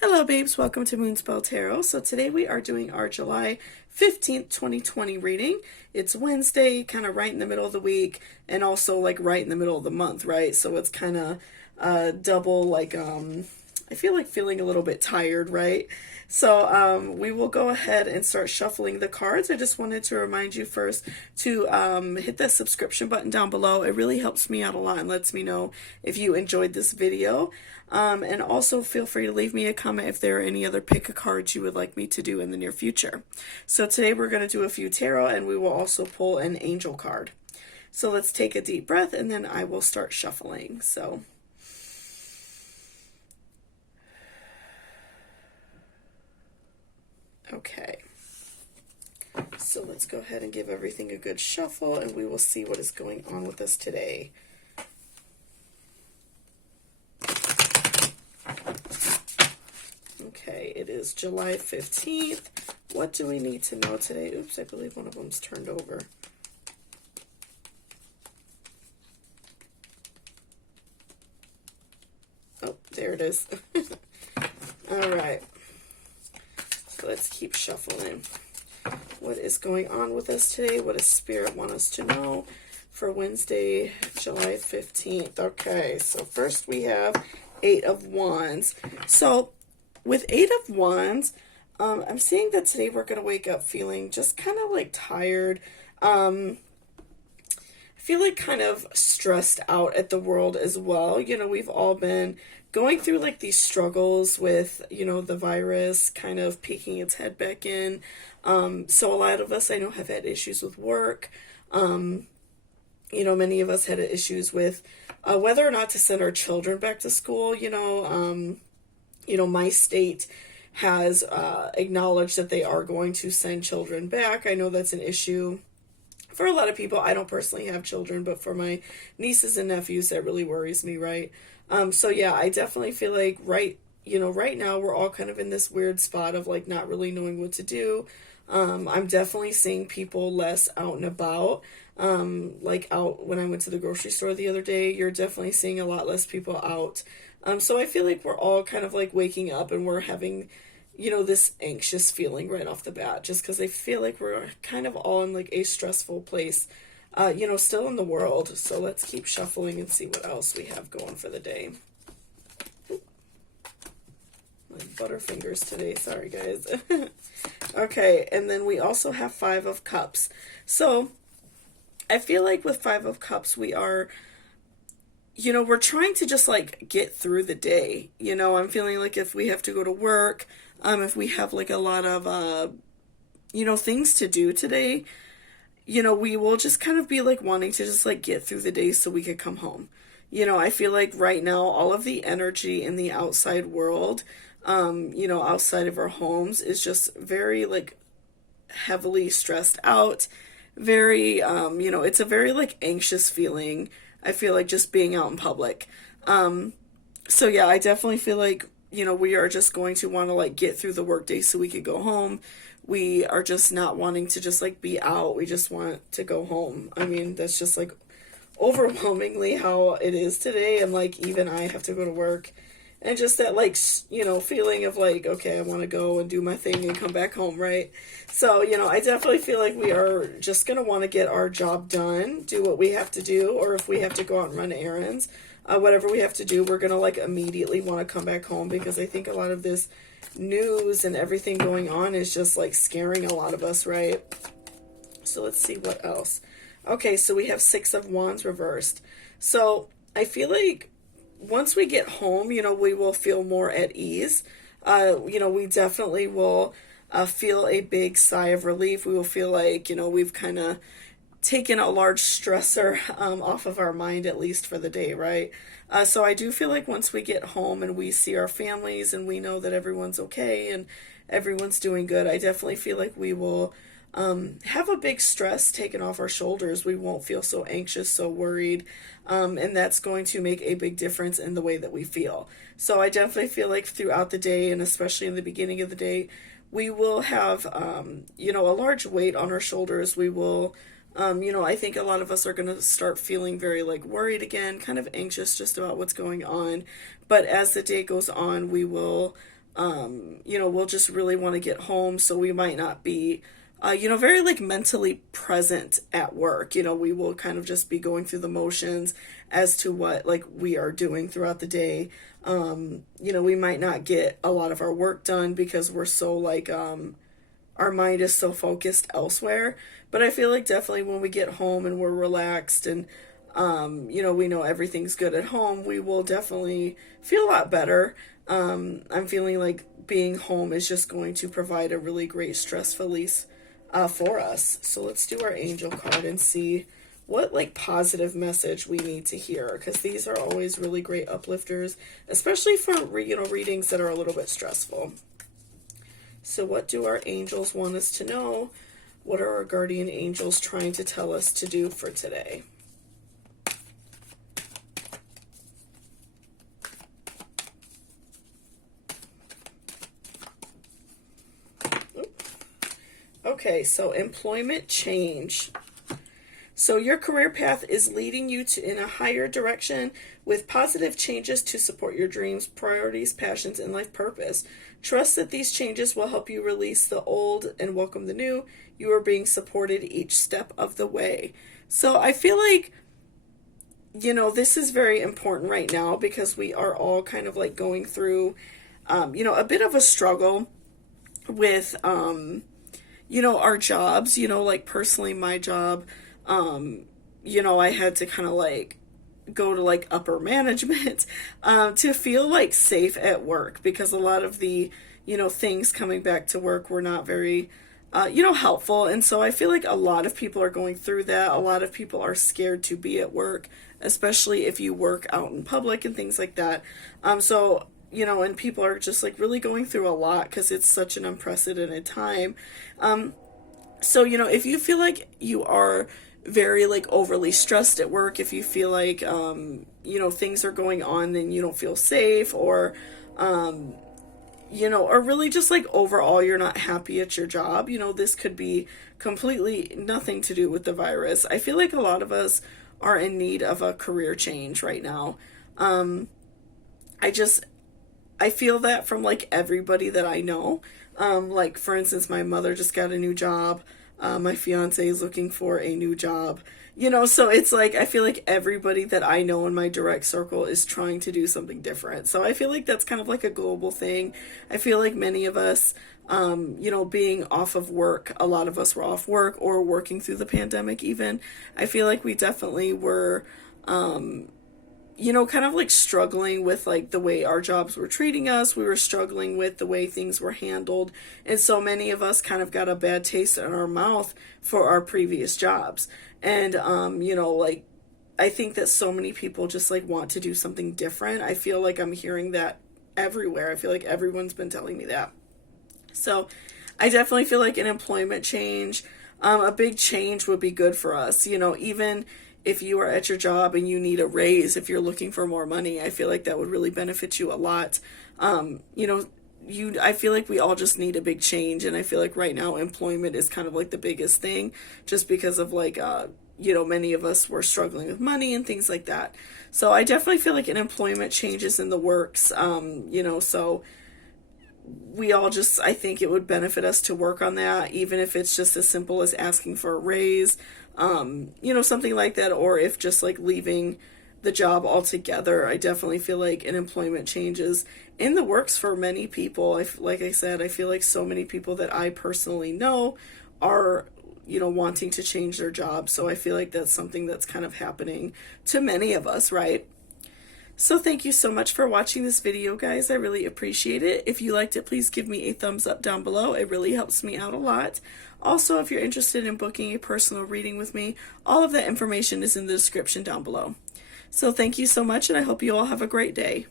Hello babes, welcome to Moonspell Tarot. So today we are doing our July 15th, 2020 reading. It's Wednesday, kind of right in the middle of the week, and also like right in the middle of the month, right? So it's kind of double, like, I feel like feeling a little bit tired, right? So we will go ahead and start shuffling the cards. I just wanted to remind you first to hit that subscription button down below. It really helps me out a lot and lets me know if you enjoyed this video. And also feel free to leave me a comment if there are any other pick a cards you would like me to do in the near future. So today we're going to do a few tarot, and we will also pull an angel card. So let's take a deep breath and then I will start shuffling. So okay, so let's go ahead and give everything a good shuffle, and we will see what is going on with us today. Okay, it is July 15th. What do we need to know today? Oops, I believe one of them's turned over. Oh, there it is. All right. So let's keep shuffling. What is going on with us today? What does Spirit want us to know for Wednesday, July 15th? Okay, so first we have Eight of Wands. So with Eight of Wands, I'm seeing that today we're going to wake up feeling just kind of like tired. I feel like kind of stressed out at the world as well. You know, we've all been going through like these struggles with, you know, the virus kind of peeking its head back in. So a lot of us, I know, have had issues with work. You know, many of us had issues with whether or not to send our children back to school. You know, my state has acknowledged that they are going to send children back. I know that's an issue for a lot of people. I don't personally have children, but for my nieces and nephews, that really worries me, right? So yeah, I definitely feel like right now we're all kind of in this weird spot of like not really knowing what to do. I'm definitely seeing people less out and about. Like out when I went to the grocery store the other day, you're definitely seeing a lot less people out. So I feel like we're all kind of like waking up and we're having, you know, this anxious feeling right off the bat, just because I feel like we're kind of all in like a stressful place, you know, still in the world. So let's keep shuffling and see what else we have going for the day. My butterfingers today, sorry guys. Okay, and then we also have Five of Cups. So I feel like with Five of Cups, we are, you know, we're trying to just like get through the day. You know, I'm feeling like if we have to go to work, if we have like a lot of, you know, things to do today, you know, we will just kind of be like wanting to just like get through the day so we could come home. You know, I feel like right now, all of the energy in the outside world, you know, outside of our homes is just very like heavily stressed out. Very, you know, it's a very like anxious feeling. I feel like just being out in public. So yeah, I definitely feel like, you know, we are just going to want to like get through the workday so we could go home. We are just not wanting to just like be out. We just want to go home. I mean, that's just like overwhelmingly how it is today. And like, even I have to go to work, and just that like, you know, feeling of like, okay, I want to go and do my thing and come back home, right? So, you know, I definitely feel like we are just going to want to get our job done, do what we have to do, or if we have to go out and run errands, whatever we have to do, we're going to like immediately want to come back home, because I think a lot of this news and everything going on is just like scaring a lot of us, right? So let's see what else. Okay, so we have Six of Wands reversed. So I feel like once we get home, you know, we will feel more at ease. You know, we definitely will feel a big sigh of relief. We will feel like, you know, we've kind of taken a large stressor off of our mind, at least for the day, right? So I do feel like once we get home and we see our families and we know that everyone's okay and everyone's doing good, I definitely feel like we will have a big stress taken off our shoulders. We won't feel so anxious, so worried, and that's going to make a big difference in the way that we feel. So I definitely feel like throughout the day, and especially in the beginning of the day, we will have, you know, a large weight on our shoulders. We will, you know, I think a lot of us are going to start feeling very like worried again, kind of anxious just about what's going on. But as the day goes on, we will we'll just really want to get home, so we might not be very like mentally present at work. We will kind of just be going through the motions as to what like we are doing throughout the day. We might not get a lot of our work done because we're so like, our mind is so focused elsewhere. But I feel like definitely when we get home and we're relaxed and, we know everything's good at home, we will definitely feel a lot better. I'm feeling like being home is just going to provide a really great stress release for us. So let's do our angel card and see what like positive message we need to hear, because these are always really great uplifters, especially for readings that are a little bit stressful. So what do our angels want us to know? What are our guardian angels trying to tell us to do for today? Okay, so employment change. So your career path is leading you in a higher direction with positive changes to support your dreams, priorities, passions, and life purpose. Trust that these changes will help you release the old and welcome the new. You are being supported each step of the way. So I feel like, this is very important right now because we are all kind of like going through, a bit of a struggle with, our jobs, like personally my job. I had to kind of like go to like upper management to feel like safe at work, because a lot of the, things coming back to work were not very, helpful. And so I feel like a lot of people are going through that. A lot of people are scared to be at work, especially if you work out in public and things like that. And people are just like really going through a lot because it's such an unprecedented time. If you feel like you are very like overly stressed at work, if you feel like things are going on and you don't feel safe, or or really just like overall you're not happy at your job, this could be completely nothing to do with the virus. I feel like a lot of us are in need of a career change right now. I feel that from like everybody that I know. Like for instance, my mother just got a new job. My fiance is looking for a new job, so it's like, I feel like everybody that I know in my direct circle is trying to do something different. So I feel like that's kind of like a global thing. I feel like many of us, being off of work, a lot of us were off work or working through the pandemic even. I feel like we definitely were, kind of like struggling with like the way our jobs were treating us. We were struggling with the way things were handled. And so many of us kind of got a bad taste in our mouth for our previous jobs. And, I think that so many people just like want to do something different. I feel like I'm hearing that everywhere. I feel like everyone's been telling me that. So I definitely feel like an employment change, a big change would be good for us. Even if you are at your job and you need a raise, if you're looking for more money, I feel like that would really benefit you a lot. I feel like we all just need a big change. And I feel like right now employment is kind of like the biggest thing, just because of like, many of us were struggling with money and things like that. So I definitely feel like an employment change is in the works. So we all just, I think it would benefit us to work on that, even if it's just as simple as asking for a raise, something like that, or if just like leaving the job altogether. I definitely feel like an employment change is in the works for many people. Like I said, I feel like so many people that I personally know are, wanting to change their job. So I feel like that's something that's kind of happening to many of us, right? So thank you so much for watching this video, guys. I really appreciate it. If you liked it, please give me a thumbs up down below. It really helps me out a lot. Also, if you're interested in booking a personal reading with me, all of that information is in the description down below. So thank you so much, and I hope you all have a great day.